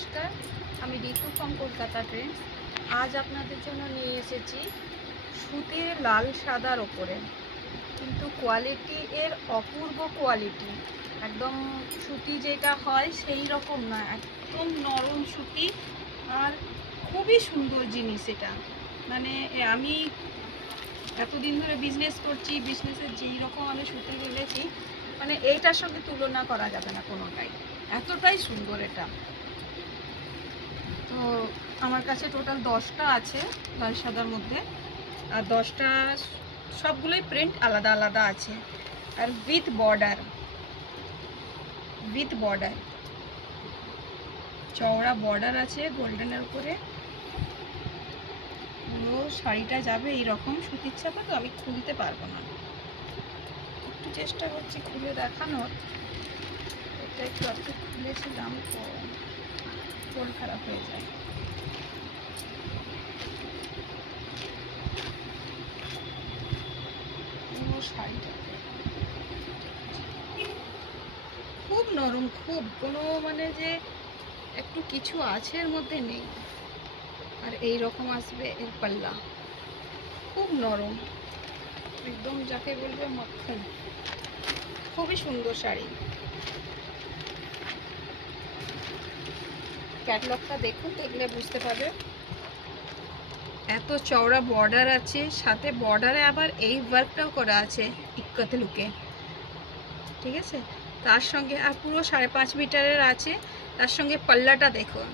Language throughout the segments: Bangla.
নমস্কার, আমি ঋতু ফ্রম কলকাতা ট্রেন্ডস। আজ আপনাদের জন্য নিয়ে এসেছি সুতির লাল সাদার ওপরে, কিন্তু কোয়ালিটি এর অপূর্ব কোয়ালিটি। একদম সুতি যেটা হয় সেই রকম না, একদম নরম সুতি আর খুবই সুন্দর জিনিস এটা। মানে আমি এতদিন ধরে বিজনেস করছি, বিজনেসের যেই রকম আমি সুতি ফেলেছি, মানে এইটার সঙ্গে তুলনা করা যাবে না কোনোটাই, এতটাই সুন্দর এটা। তো আমার কাছে টোটাল 10টা আছে লাল সাদার মধ্যে, আর 10টা সবগুলোই প্রিন্ট আলাদা আলাদা আছে, আর উইথ বর্ডার চওড়া বর্ডার আছে গোল্ডেনের উপরে। পুরো শাড়িটা যাবে এইরকম সুতির ছাপা। তো আমি খুলতে পারবো না, একটু চেষ্টা করছি খুলে দেখানোর। এটা একটু খুলেছিলাম তো ফোন খারাপ হয়ে যায়। শাড়িটা খুব নরম, খুব কোনো মানে যে একটু কিছু আছে এর মধ্যে নেই। আর এই রকম আসবে এর পাল্লা, খুব নরম, একদম যাকে বলবে মাখন। খুবই সুন্দর শাড়ি। ক্যাটলগটা দেখুন, দেখলে বুঝতে পারবে। এত চওড়া বর্ডার আছে, সাথে বর্ডারে আবার এই ওয়ার্কটাও করা আছে ইক্কত লুকে, ঠিক আছে। তার সঙ্গে আর পুরো 5.5 মিটারের আছে। তার সঙ্গে পাল্লাটা দেখুন,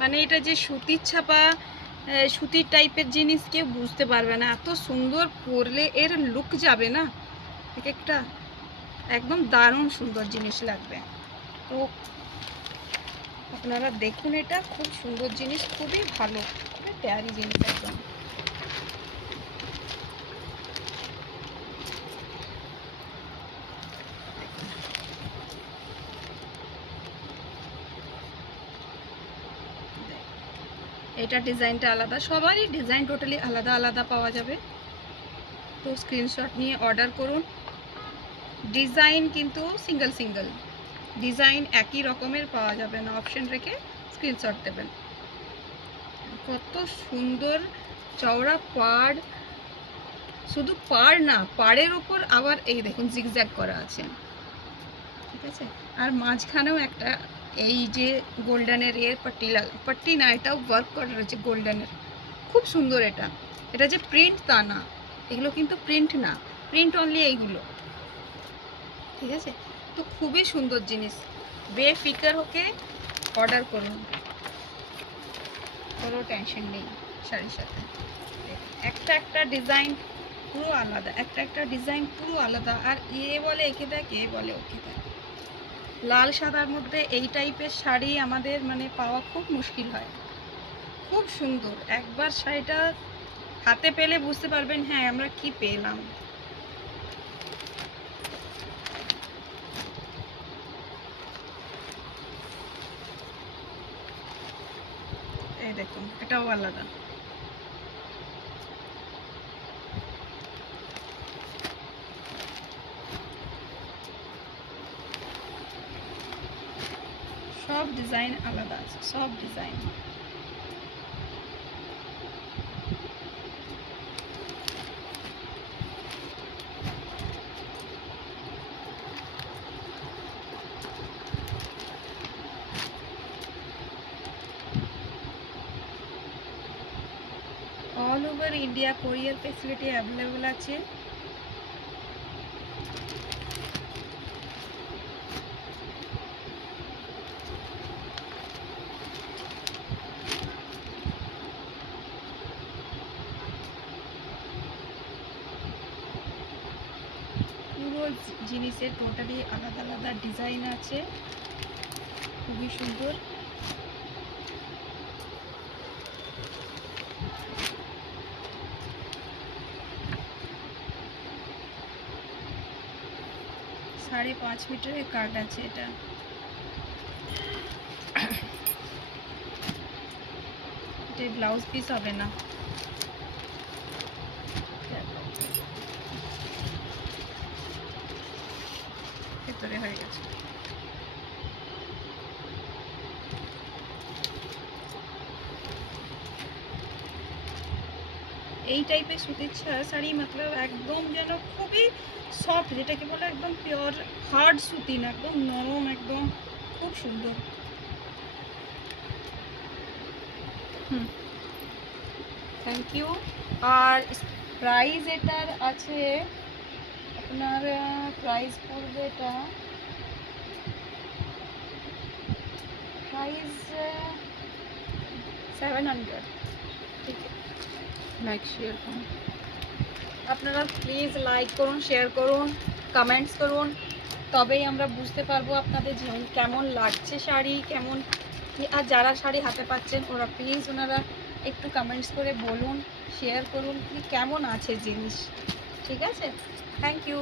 মানে এটা যে সুতির ছাপা, সুতির টাইপের জিনিস কেউ বুঝতে পারবে না। এত সুন্দর পরলে এর লুক যাবে না এক একটা, একদম দারুণ সুন্দর জিনিস লাগবে। তো আপনারা দেখুন, এটা খুব সুন্দর জিনিস, খুবই ভালো, খুবই প্যারি জিনিস একদম। এটা ডিজাইনটা আলাদা, সবারই ডিজাইন টোটালি আলাদা আলাদা পাওয়া যাবে। তো স্ক্রিনশট নিয়ে অর্ডার করুন। ডিজাইন কিন্তু সিঙ্গেল ডিজাইন একই রকমের পাওয়া যাবে না, অপশন রেখে স্ক্রিনশট দেবেন। কত সুন্দর চওড়া পাড়, শুধু পাড় না, পাড়ের ওপর আবার এই দেখুন জিগজ্যাগ করা আছে, ঠিক আছে। আর মাঝখানেও একটা এই যে গোল্ডেনের পট্টি না, এটাও ওয়ার্ক করা রয়েছে গোল্ডেনের, খুব সুন্দর। এটা যে প্রিন্ট তা না, এগুলো কিন্তু প্রিন্ট না, প্রিন্ট অনলি এইগুলো, ঠিক আছে। তো খুবই সুন্দর জিনিস, বেফিকার হোকে অর্ডার করুন, কোনো টেনশন নেই। শাড়ির সাথে একটা ডিজাইন পুরো আলাদা, একটা ডিজাইন পুরো আলাদা। আর এ বলে একে দেয়, কে বলে ওকে দেয়। লাল সাদার মধ্যে এই টাইপের শাড়ি আমাদের মানে পাওয়া খুব মুশকিল হয়। খুব সুন্দর, একবার শাড়িটা হাতে পেলে বুঝতে পারবেন হ্যাঁ আমরা কি পেলাম। এই দেখুন, এটাও আলাদা। সব ডিজাইন আলাদা আছে, সব ডিজাইন। অল ওভার ইন্ডিয়া কোরিয়ার ফেসিলিটি অ্যাভেলেবল আছে। পুরো জিনিসের টোটালি আলাদা আলাদা ডিজাইন আছে, খুবই সুন্দর। সাড়ে 5 মিটারের কাট আছে এটা। এটা ব্লাউজ পিস হবে না, ভেতরে হয়ে গেছে। এই টাইপের সুতির শাড়ি মতলব একদম যেন খুবই সফট, যেটাকে বলে একদম পিওর হার্ড সুতি না, একদম নরম, একদম খুব সুন্দর। Thank you. আর প্রাইস এটার আছে আপনার, প্রাইস পড়বে এটা, প্রাইস 700। ঠিক আছে, লাইক শেয়ার করুন আপনারা, প্লিজ লাইক করুন, শেয়ার করুন, কমেন্টস করুন, তবেই আমরা বুঝতে পারবো আপনাদের কেমন লাগছে শাড়ি, কেমন। আর যারা শাড়ি হাতে পাচ্ছেন ওরা প্লিজ ওনারা একটু কমেন্টস করে বলুন, শেয়ার করুন কি কেমন আছে জিনিস। ঠিক আছে, থ্যাংক ইউ।